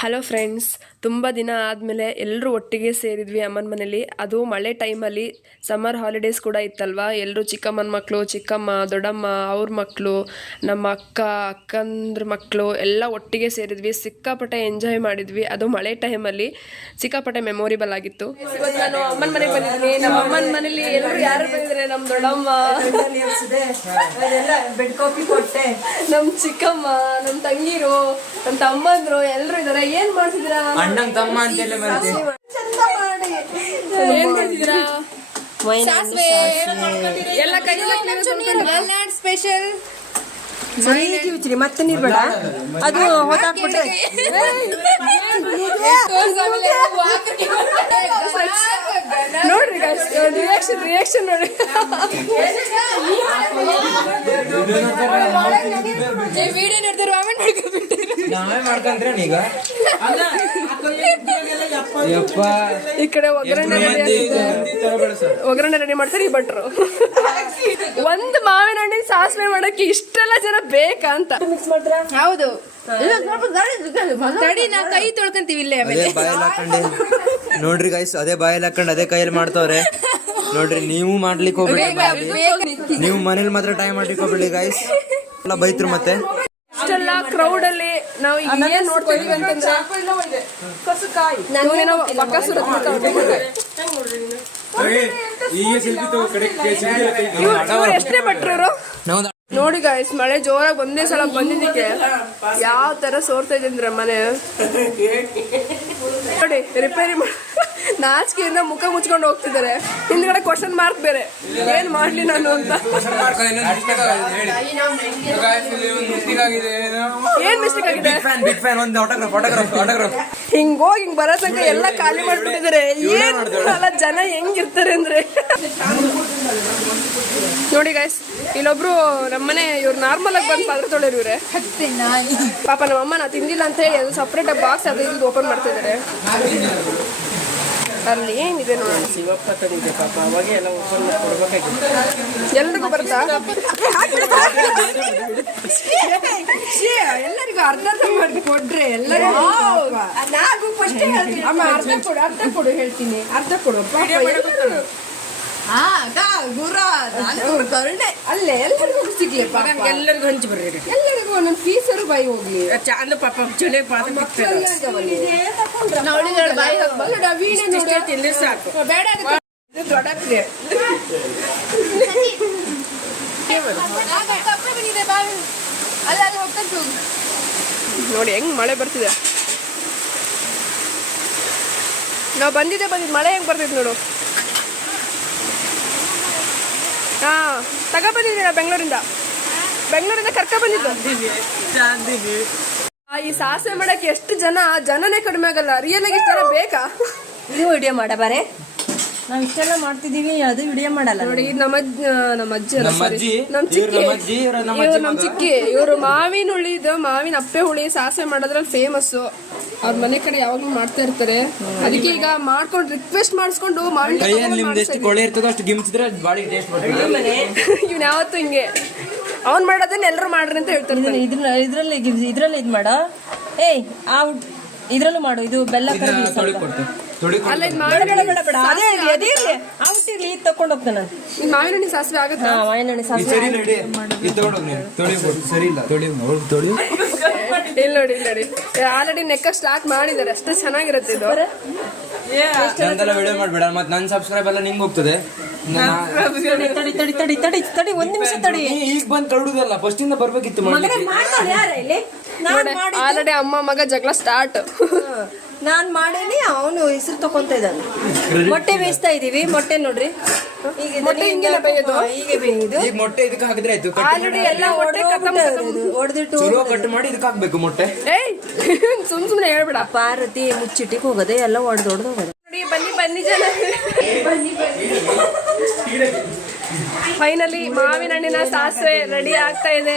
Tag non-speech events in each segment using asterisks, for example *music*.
Hello friends ತುಂಬ ದಿನ ಆದಮೇಲೆ ಎಲ್ಲರೂ ಒಟ್ಟಿಗೆ ಸೇರಿದ್ವಿ ಅಮ್ಮನ ಮನೇಲಿ. ಅದು ಮಳೆ ಟೈಮಲ್ಲಿ ಸಮ್ಮರ್ ಹಾಲಿಡೇಸ್ ಕೂಡ ಇತ್ತಲ್ವಾ? ಎಲ್ಲರೂ ಚಿಕ್ಕಮ್ಮನ ಮಕ್ಕಳು ಚಿಕ್ಕಮ್ಮ ದೊಡ್ಡಮ್ಮ ಅವ್ರ ಮಕ್ಕಳು ನಮ್ಮ ಅಕ್ಕ ಅಕ್ಕಂದ್ರ ಮಕ್ಕಳು ಎಲ್ಲ ಒಟ್ಟಿಗೆ ಸೇರಿದ್ವಿ. ಸಿಕ್ಕಾಪಟ್ಟೆ ಎಂಜಾಯ್ ಮಾಡಿದ್ವಿ. ಅದು ಮಳೆ ಟೈಮಲ್ಲಿ ಸಿಕ್ಕಾಪಟ್ಟೆ ಮೆಮೊರಿಬಲ್ ಆಗಿತ್ತು. ನಾನು ಅಮ್ಮನ ಮನೆಗೆ ಬಂದಿದ್ದೀನಿ ನಮ್ಮ ಅಮ್ಮನ ಮನೇಲಿ ಎಲ್ಲರೂ ಯಾರು ಬಂದಿದ್ದಾರೆ? ನಮ್ಮ ದೊಡ್ಡಮ್ಮ. ಬೆಡ್ ಕಾಫಿ ಕೊಟ್ಟೆ. ನಮ್ಮ ಚಿಕ್ಕಮ್ಮ ನಮ್ಮ ತಂಗಿರು ನಮ್ಮ ತಮ್ಮಂದ್ರು ಎಲ್ಲರೂ ಇದಾರೆ ಏನ್ ಮಾಡ್ತಿದ್ದೀರಾ ಅಣ್ಣಂಗ್ ತಮ್ಮ ಅಂತೆಲ್ಲ ಮರೆತೆ ಚಂದ ಮಾಡಿ ಏನ್ ಮಾಡ್ತಿದ್ದೀರಾ ಎಲ್ಲ ಸ್ಪೆಷಲ್ ಕಿವಿಚ್ರಿ ಮತ್ತೆ ನೀರ್ ಬೇಡ ಅದು ಹೊತ್ತಾಕ್ಬಿಟ್ರೆ ನೋಡ್ರಿ ರಿಯಾಕ್ಷನ್ ರಿಯಾಕ್ಷನ್ ನೋಡಿ ವಿಡಿಯೋ ನೋಡ್ತಾರೆ ಆಮೇಲೆ ನಾವೇ ಮಾಡ್ಕೊಂಡ್ರೆ ಈಗ ಯಪ್ಪ ಈ ಕಡೆ ಒಗ್ಗರಣೆ. ಒಗ್ಗರಣೆ ರೆಡಿ ಮಾಡ್ತಾರೆ ಈ ಭಟ್ರು? ಒಂದ್ ಮಾವಿನ ಹಣ್ಣಿನ ಸಾಸಿವೆ ಮಾಡಕ್ಕೆ ಇಷ್ಟೆಲ್ಲ ಜನ ಬೇಕಾ ಅಂತ. ಹೌದು. ತಡಿ ನಾವ್ ಕೈ ತೊಳ್ಕೊಂತೀವಿ ಇಲ್ಲೇ ಆಮೇಲೆ. ಬಾಯಲ್ಲಿ ಹಾಕೊಂಡು. ನೋಡ್ರಿ ಗೈಸ್ ಅದೇ ಬಾಯಲ್ಲಿ ಹಾಕೊಂಡು ಅದೇ ಕೈಯಲ್ಲಿ ಮಾಡ್ತಾವ್ರೆ. ನೋಡ್ರಿ ನೀವು ಮಾಡ್ಲಿಕ್ಕೆ ಹೋಗ್ಬೇಡಿ. ನೀವು ಮನೇಲಿ ಮಾತ್ರ ಟೈಮ್ ಮಾಡ್ಲಿಕ್ಕೆ ಹೋಗ್ಬೇಡಿ ಗೈಸ್ ಎಲ್ಲ ಬೈತ್ರು ಮತ್ತೆ. ಇಷ್ಟೆಲ್ಲ ಕ್ರೌಡ್ ಅಲ್ಲಿ ನಾವು ಈಗ ಏನ್ ನೋಡ್ತಾ ಇದೀವಿ ಅಂತಂದ್ರೆ ಇವ್ರು ಎಷ್ಟೇ ಭಟ್ರು ನೋಡಿ ಗಾಯ್ಸ್ ಮಳೆ ಜೋರಾಗಿ ಒಂದೇ ಸಲ ಬಂದಿದ್ದಕ್ಕೆ ಯಾವ ತರ ಸೋರ್ತಾ ಇದೆ ಅಂದ್ರೆ ಮನೆ? ನೋಡಿ ರಿಪೇರಿ ಮಾಡಿ ನಾಚಿಕೆಯಿಂದ ಮುಖ ಮುಚ್ಕೊಂಡು ಹೋಗ್ತಿದ್ದಾರೆ. ಹಿಂದ್ಗಡೆ ಕ್ವಶನ್ ಮಾರ್ಕ್ ಬೇರೆ. ಏನ್ ಮಾಡ್ಲಿ ನಾನು ಅಂತ. ಏನ್ ಮಿಸ್ಟೇಕ್ ಆಗಿದೆ? ಹಿಂಗ್ ಹೋಗಿ ಹಿಂಗ್ ಬರೋ ತನಕ ಎಲ್ಲ ಖಾಲಿ ಮಾಡ್ಬಿಟ್ಟಿದ್ದಾರೆ. ಏನ್ ಅಲ್ಲ ಜನ ಹೆಂಗಿರ್ತಾರೆ ಅಂದ್ರೆ? ನೋಡಿ ಗಾಯ್ಸ್ ಇಲ್ಲೊಬ್ರು ನಮ್ಮನೆ ಇವ್ರು ನಾರ್ಮಲ್ ಆಗಿ ಬಂದು ಪಾತ್ರೆ ತೊಳೆಯೋರು ಇವ್ರೆ. ಪಾಪ ನಮ್ಮ ಅಮ್ಮ ನಾ ತಿಂದಿಲ್ಲ ಅಂತ ಹೇಳಿ ಅದು ಸಪ್ರೇಟ್ ಆಗಿ ಬಾಕ್ಸ್ ಅದು ಇದು ಓಪನ್ ಮಾಡ್ತಿದ್ದಾರೆ. ಅಲ್ಲಿ ಏನಿದೆ ನೋಡೋಣ ಎಲ್ರಿಗೂ ಬರ್ತಾ ಎಲ್ಲರಿಗೂ ಅರ್ಧ ಅರ್ಧ ಮಾಡಿ ಕೊಡ್ರೆ ಎಲ್ಲರಿಗೂ ಅಮ್ಮ ಅರ್ಧ ಕೊಡು ಅರ್ಧ ಕೊಡು ಹೇಳ್ತೀನಿ. ಅರ್ಧ ಕೊಡು ಪಾಪ ಅಲ್ಲೇ ಎಲ್ಲರಿಗೂ ಸಿಗ್ಲಿ ಪಾಪ. ಎಲ್ಲರಿಗೂ ಹಂಚಿ ಬರ್ರಿ ಎಲ್ಲರಿಗೂ ಒಂದೊಂದು ಪೀಸರು ಬಾಯಿ ಹೋಗ್ಲಿ. ಪಾಪ ಚಳಿ ಪಾತ್ರ ನೋಡು. ತಿಂದ್ರೆ ಸಾಕು. ಬೇಡ ದೊಡ್ಡಕ್ರೆ. ಹೆಂಗ್ ಮಳೆ ಬರ್ತಿದೆ. ನಾವು ಬಂದಿದ್ದೆ ಬಂದಿದ್ದು ಮಳೆ ಹೆಂಗ್ ಬರ್ತಿದ್ ನೋಡು. ಹಾ ತಗ ಬಂದಿದ್ದೀರಾ ಬೆಂಗಳೂರಿಂದ ಬೆಂಗಳೂರಿಂದ ಕರ್ಕ ಬಂದಿದ್ದು ಆ, ಈ ಸಾಸಿವೆ ಮಾಡಕ್ಕೆ ಎಷ್ಟು ಜನ? ಜನನೇ ಕಡಿಮೆ ಆಗಲ್ಲ. ರಿಯಲ್ ಆಗಿ ಜನ ಬೇಕಾ? ಇದು ವಿಡಿಯೋ ಮಾಡ ಬಾರೆ. ನಾವ್ ಇಷ್ಟೆಲ್ಲ ಮಾಡ್ತಿದೀವಿ ಅದು ವಿಡಿಯೋ ಮಾಡಲ್ಲ ನೋಡಿ ಇದು ನಮ್ಮ ಅಜ್ಜ ನಮ್ಮ ಅಜ್ಜಿ ಅಲ್ಲ, ನಮ್ಮ sorry. ಅಜ್ಜಿ, ನಮ್ಮ ಇವ್ರು ಚಿಕ್ಕಿ. ನಮ್ಮ ಅಜ್ಜಿ, ಇವ್ರು ನಮ್ಮ ಇವ್ರು ನಮ್ಮ. ಚಿಕ್ಕಿ. ಇವರು ಮಾವಿನ ಹುಳಿದು ಮಾವಿನ ಅಪ್ಪೆ ಹುಳಿ ಸಾಸಿವೆ ಮಾಡೋದ್ರಲ್ಲಿ ಫೇಮಸ್ ಅವ್ರ ಮನೆ ಕಡೆ ಯಾವಾಗ್ಲೂ ಮಾಡ್ತಾ ಇರ್ತಾರೆ. ಅದಕ್ಕೆ ಈಗ ಮಾಡ್ಕೊಂಡು ರಿಕ್ವೆಸ್ಟ್ ಮಾಡಿಸ್ಕೊಂಡು ಮಾವಿನ ಕೈಯಲ್ಲಿ ನಿಮ್ದು ಎಷ್ಟು ಕೊಳೆ ಇರ್ತದೋ ಅಷ್ಟು ಗಿಮ್ಸಿದ್ರೆ ಬಾಡಿ ಟೇಸ್ಟ್ ಬರ್ತದೆ. ಇವ್ನ ಯಾವತ್ತು ಹಿಂಗೆ. ಅವ್ನ್ ಮಾಡೋದನ್ನ ಎಲ್ಲರೂ ಮಾಡ್ರಿ ಅಂತ ಹೇಳ್ತಾರೆ ಇದ್ರ ಇದ್ರಲ್ಲಿ ಇದ್ರಲ್ಲಿ ಇದ್ ಮಾಡ. ಏಯ್ ಆ ಇದ್ರಲ್ಲೂ ಮಾಡು. ಇದು ಬೆಲ್ಲ ಕರಗಿ ಅಲ್ಲ ಇದು ಬೇಡ ಬೇಡ ಬೇಡ ಬೇಡ. ಅದೇ ಇರ್ಲಿ ಅದೇ ಇರ್ಲಿ ಆ ಉಟ್ಟಿರ್ಲಿ ಇದು ತಕೊಂಡ್ ಹೋಗ್ತಾನೆ ನಾನು. ಮಾವಿನ ಸಾಸಿವೆ ಆಗುತ್ತಾ? ಹಾ ವಾಯನಣ್ಣಿ ಇದು ಸಾಸಿವೆ ಸರಿ ನಡಿ ಇದು ಸರಿ ಇಲ್ಲ. ತೊಳಿ ಅವ್ಳು ತೊಳಿ. ಇಲ್ಲ ನೋಡಿ ಇಲ್ಲ ನೋಡಿ. ಆಲ್ರೆಡಿ ನೆಕ್ಕ ಸ್ಟಾಕ್ ಮಾಡಿದ್ದಾರೆ. ಅಷ್ಟೇ ಚೆನ್ನಾಗಿರುತ್ತೆ ಇದು. ನಂದೆಲ್ಲ ವಿಡಿಯೋ ಮಾಡ್ಬೇಡ. ಮತ್ತೆ ನನ್ನ ಸಬ್ಸ್ಕ್ರೈಬ್ ಎಲ್ಲ ನಿಂಗೆ ಹೋಗ್ತದೆ. ತಡಿ ತಡಿ ತಡಿ ತಡಿ ತಡಿ ಒಂದ್ ನಿಮಿಷ ತಡಿ. ನೀ ಈಗ ಬಂದು ಫಸ್ಟ್ ಇಂದ ಬರ್ಬೇಕಿತ್ತು ಮಾಡ್ಲಿಕ್ಕೆ. ಮಾಡ್ತಾಳೆ ಯಾರ ಇಲ್ಲಿ? ನಾನ್ ಮಾಡಿ ಆಲ್ರೆಡಿ ಅಮ್ಮ ಮಗ ಜಗಳ ಸ್ಟಾರ್ಟ್ ನಾನ್ ಮಾಡೇನಿ ಅವನು ಹೆಸರು ತಕೊಂತ ಇದ್ದಾನೆ. ಮೊಟ್ಟೆ ಬೇಯಿಸ್ತಾ ಇದೀವಿ ಮೊಟ್ಟೆ ನೋಡ್ರಿ. ಈಗ ಇದನ್ನ ಮೊಟ್ಟೆ ಹಿಂಗೆಲ್ಲ ಬೇಯೋದು? ಹೀಗೆ ಬೇಯೋದು. ಈಗ ಮೊಟ್ಟೆ ಇದಕ್ಕೆ ಹಾಕಿದ್ರೆ ಆಯ್ತು ಕಟ್ ಆಲ್ರೆಡಿ ಎಲ್ಲ ಹೊಟ್ಟೆ ಕತ್ತಂಬ ಹೊಡೆದಿಟ್ಟು ಚಲೋ ಕಟ್ ಮಾಡಿ ಇದಕ್ಕೆ ಹಾಕ್ಬೇಕು ಮೊಟ್ಟೆ. ಏಯ್ *laughs* ಸುಮ್ ಸುಮ್ನೆ ಹೇಳ್ಬೇಡ. ಪಾರ್ವತಿ ಮುಚ್ಚಿಟ್ಟಿಗೆ ಹೋಗೋದೆ ಎಲ್ಲ ಹೊಡೆದು ಹೊಡೆದು ಹೋಗೋದು. ನೋಡಿ ಬನ್ನಿ ಬನ್ನಿ ಜನ. *laughs* ಫೈನಲಿ ಮಾವಿನ ಹಣ್ಣಿನ ಸಾಸಿವೆ ರೆಡಿ ಆಗ್ತಾ ಇದೆ.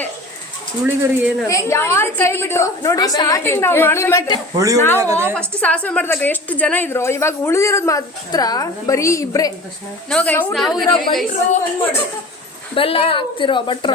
ಹುಳಿಗರು ಏನು ಯಾರ ಕೈ ಬಿಟ್ಟು ನೋಡಿ ಸ್ಟಾರ್ಟಿಂಗ್ ನಾವು ಮಾಡಿದ್ರೆ ಮತ್ತೆ ನಾವು ಫಸ್ಟ್ ಸಾಸಿವೆ ಮಾಡಿದಾಗ ಎಷ್ಟು ಜನ ಇದ್ರು ಇವಾಗ ಉಳಿದಿರೋದು ಮಾತ್ರ ಬರೀ ಇಬ್ರೇ. ಬೆಲ್ಲ ಹಾಕ್ತಿರೋ ಭಟ್ರು